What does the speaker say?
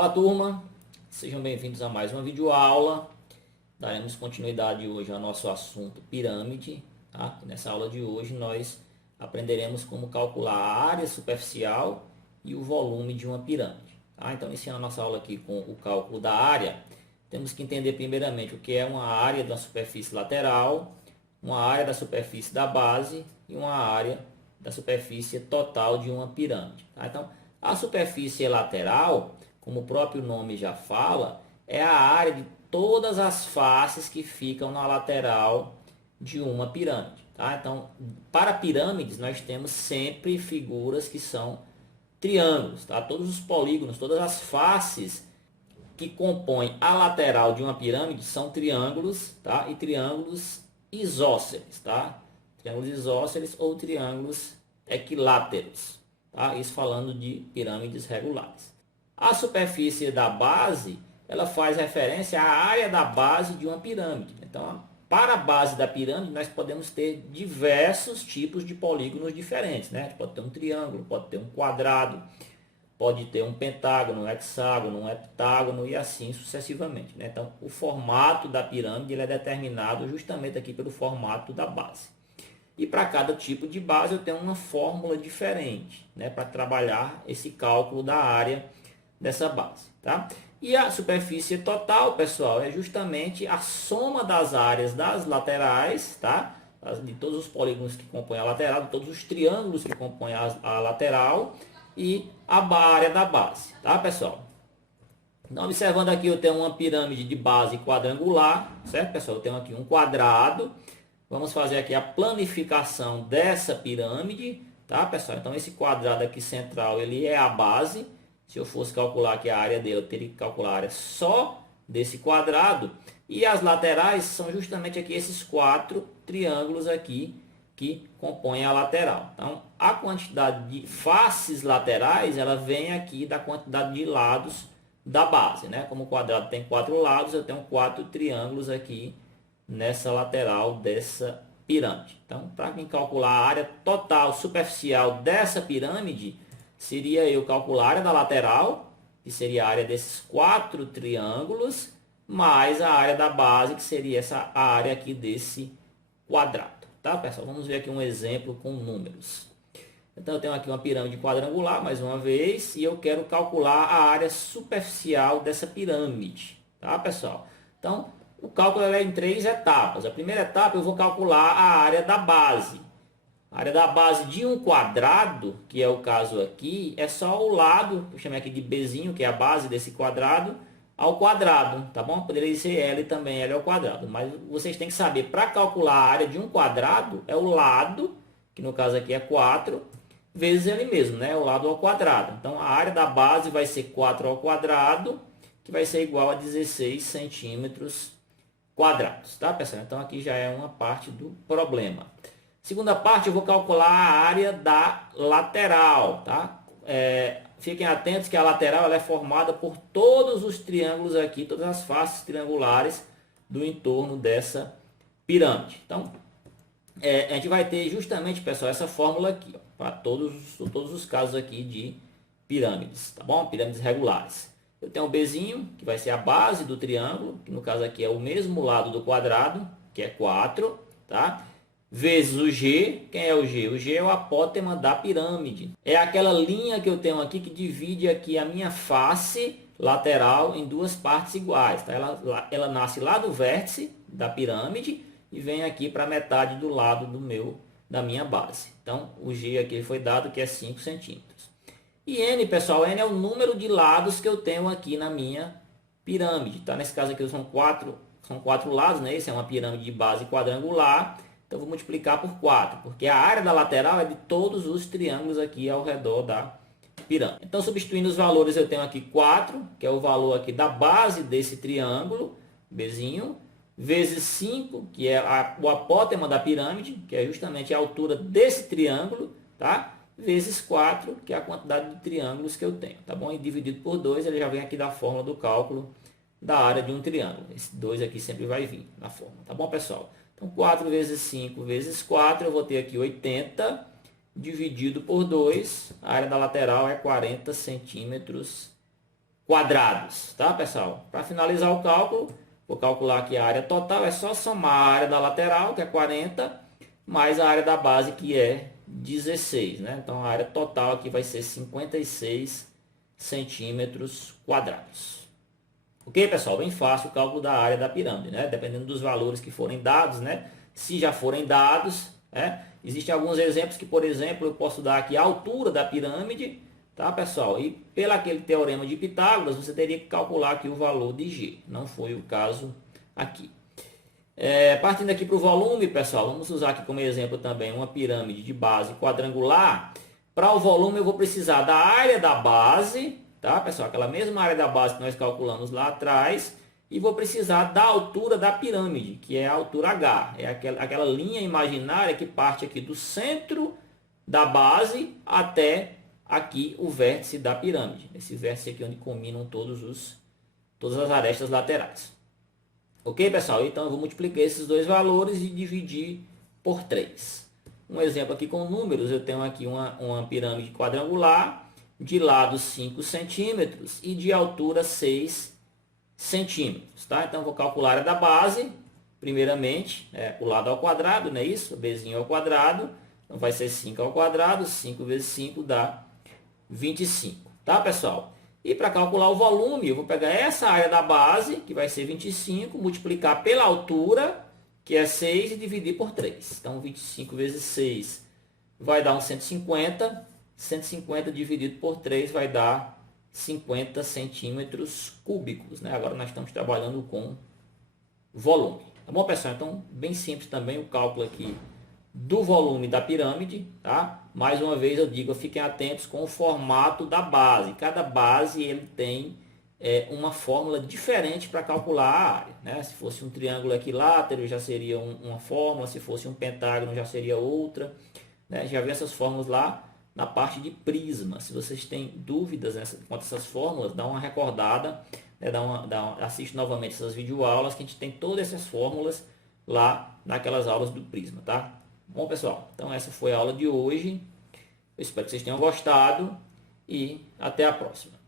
Fala turma, sejam bem-vindos a mais uma videoaula. Daremos continuidade hoje ao nosso assunto pirâmide, tá? Nessa aula de hoje nós aprenderemos como calcular a área superficial e o volume de uma pirâmide, tá? Então, iniciando a nossa aula aqui com o cálculo da área, temos que entender primeiramente o que é uma área da superfície lateral, uma área da superfície da base e uma área da superfície total de uma pirâmide, tá? Então, a superfície lateral, como o próprio nome já fala, é a área de todas as faces que ficam na lateral de uma pirâmide, tá? Então, para pirâmides, nós temos sempre figuras que são triângulos, tá? Todos os polígonos, todas as faces que compõem a lateral de uma pirâmide são triângulos, tá? E triângulos isósceles, tá? Triângulos isósceles ou triângulos equiláteros, tá? Isso falando de pirâmides regulares. A superfície da base, ela faz referência à área da base de uma pirâmide. Então, para a base da pirâmide, nós podemos ter diversos tipos de polígonos diferentes, né? Pode ter um triângulo, pode ter um quadrado, pode ter um pentágono, um hexágono, um heptágono e assim sucessivamente, né? Então, o formato da pirâmide ele é determinado justamente aqui pelo formato da base. E para cada tipo de base eu tenho uma fórmula diferente, né? Para trabalhar esse cálculo da área dessa base, tá? E a superfície total, pessoal, é justamente a soma das áreas das laterais, tá? De todos os polígonos que compõem a lateral, de todos os triângulos que compõem a lateral e a área da base, tá, pessoal? Então, observando aqui, eu tenho uma pirâmide de base quadrangular, certo, pessoal? Eu tenho aqui um quadrado. Vamos fazer aqui a planificação dessa pirâmide, tá, pessoal? Então, esse quadrado aqui central, ele é a base. Se eu fosse calcular aqui a área dele, eu teria que calcular a área só desse quadrado. E as laterais são justamente aqui esses quatro triângulos aqui que compõem a lateral. Então, a quantidade de faces laterais, ela vem aqui da quantidade de lados da base, né? Como o quadrado tem 4 lados, eu tenho 4 triângulos aqui nessa lateral dessa pirâmide. Então, para mim calcular a área total superficial dessa pirâmide, seria eu calcular a área da lateral, que seria a área desses 4 triângulos, mais a área da base, que seria essa área aqui desse quadrado. Tá, pessoal? Vamos ver aqui um exemplo com números. Então, eu tenho aqui uma pirâmide quadrangular, mais uma vez, e eu quero calcular a área superficial dessa pirâmide. Tá, pessoal? Então, o cálculo é em 3 etapas. A primeira etapa, eu vou calcular a área da base. A área da base de um quadrado, que é o caso aqui, é só o lado, eu chamei aqui de Bzinho, que é a base desse quadrado, ao quadrado, tá bom? Poderia ser L também, L ao quadrado. Mas vocês têm que saber, para calcular a área de um quadrado, é o lado, que no caso aqui é 4, vezes ele mesmo, né? O lado ao quadrado. Então, a área da base vai ser 4 ao quadrado, que vai ser igual a 16 centímetros quadrados, tá, pessoal? Então, aqui já é uma parte do problema. Segunda parte, eu vou calcular a área da lateral, tá? Fiquem atentos que a lateral ela é formada por todos os triângulos aqui, todas as faces triangulares do entorno dessa pirâmide. Então, a gente vai ter justamente, pessoal, essa fórmula aqui, para todos os casos aqui de pirâmides, tá bom? Pirâmides regulares. Eu tenho o Bzinho, que vai ser a base do triângulo, que no caso aqui é o mesmo lado do quadrado, que é 4, tá? Vezes o G. Quem é o G? O G é o apótema da pirâmide. É aquela linha que eu tenho aqui que divide aqui a minha face lateral em duas partes iguais. Tá? Ela nasce lá do vértice da pirâmide e vem aqui para a metade do lado da minha base. Então, o G aqui foi dado que é 5 centímetros. E N, pessoal, N é o número de lados que eu tenho aqui na minha pirâmide. Tá? Nesse caso aqui são quatro lados, né? Esse é uma pirâmide de base quadrangular. Então, vou multiplicar por 4, porque a área da lateral é de todos os triângulos aqui ao redor da pirâmide. Então, substituindo os valores, eu tenho aqui 4, que é o valor aqui da base desse triângulo, Bzinho, vezes 5, que é o apótema da pirâmide, que é justamente a altura desse triângulo, tá? Vezes 4, que é a quantidade de triângulos que eu tenho, tá bom? E dividido por 2, ele já vem aqui da fórmula do cálculo da área de um triângulo. Esse 2 aqui sempre vai vir na fórmula, tá bom, pessoal? Então, 4 vezes 5 vezes 4, eu vou ter aqui 80, dividido por 2, a área da lateral é 40 centímetros quadrados, tá, pessoal? Para finalizar o cálculo, vou calcular aqui a área total, é só somar a área da lateral, que é 40, mais a área da base, que é 16, né? Então a área total aqui vai ser 56 centímetros quadrados. Ok, pessoal? Bem fácil o cálculo da área da pirâmide, né? Dependendo dos valores que forem dados, né? Se já forem dados, né? Existem alguns exemplos que, por exemplo, eu posso dar aqui a altura da pirâmide, tá, pessoal? E pelo aquele teorema de Pitágoras, você teria que calcular aqui o valor de G. Não foi o caso aqui. Partindo aqui para o volume, pessoal, vamos usar aqui como exemplo também uma pirâmide de base quadrangular. Para o volume eu vou precisar da área da base, tá, pessoal? Aquela mesma área da base que nós calculamos lá atrás. E vou precisar da altura da pirâmide, que é a altura H. É aquela linha imaginária que parte aqui do centro da base até aqui o vértice da pirâmide. Esse vértice aqui onde combinam todas as arestas laterais. Ok, pessoal? Então eu vou multiplicar esses dois valores e dividir por 3. Um exemplo aqui com números, eu tenho aqui uma pirâmide quadrangular, de lado 5 centímetros e de altura 6 centímetros, tá? Então vou calcular a área da base, primeiramente, o lado ao quadrado, não é isso? Bzinho ao quadrado, então vai ser 5 ao quadrado, 5 vezes 5 dá 25, tá, pessoal? E para calcular o volume, eu vou pegar essa área da base, que vai ser 25, multiplicar pela altura, que é 6, e dividir por 3. Então 25 vezes 6 vai dar um 150, 150 dividido por 3 vai dar 50 centímetros cúbicos, né? Agora nós estamos trabalhando com volume. Tá bom, pessoal? Então, bem simples também o cálculo aqui do volume da pirâmide, tá? Mais uma vez eu digo, fiquem atentos com o formato da base. Cada base ele tem uma fórmula diferente para calcular a área, né? Se fosse um triângulo equilátero já seria uma fórmula, se fosse um pentágono já seria outra, né? Já vi essas fórmulas lá na parte de prisma. Se vocês têm dúvidas quanto a essas fórmulas, dá uma recordada, né? Assiste novamente essas videoaulas, que a gente tem todas essas fórmulas lá naquelas aulas do prisma, tá? Bom, pessoal, então essa foi a aula de hoje. Eu espero que vocês tenham gostado e até a próxima.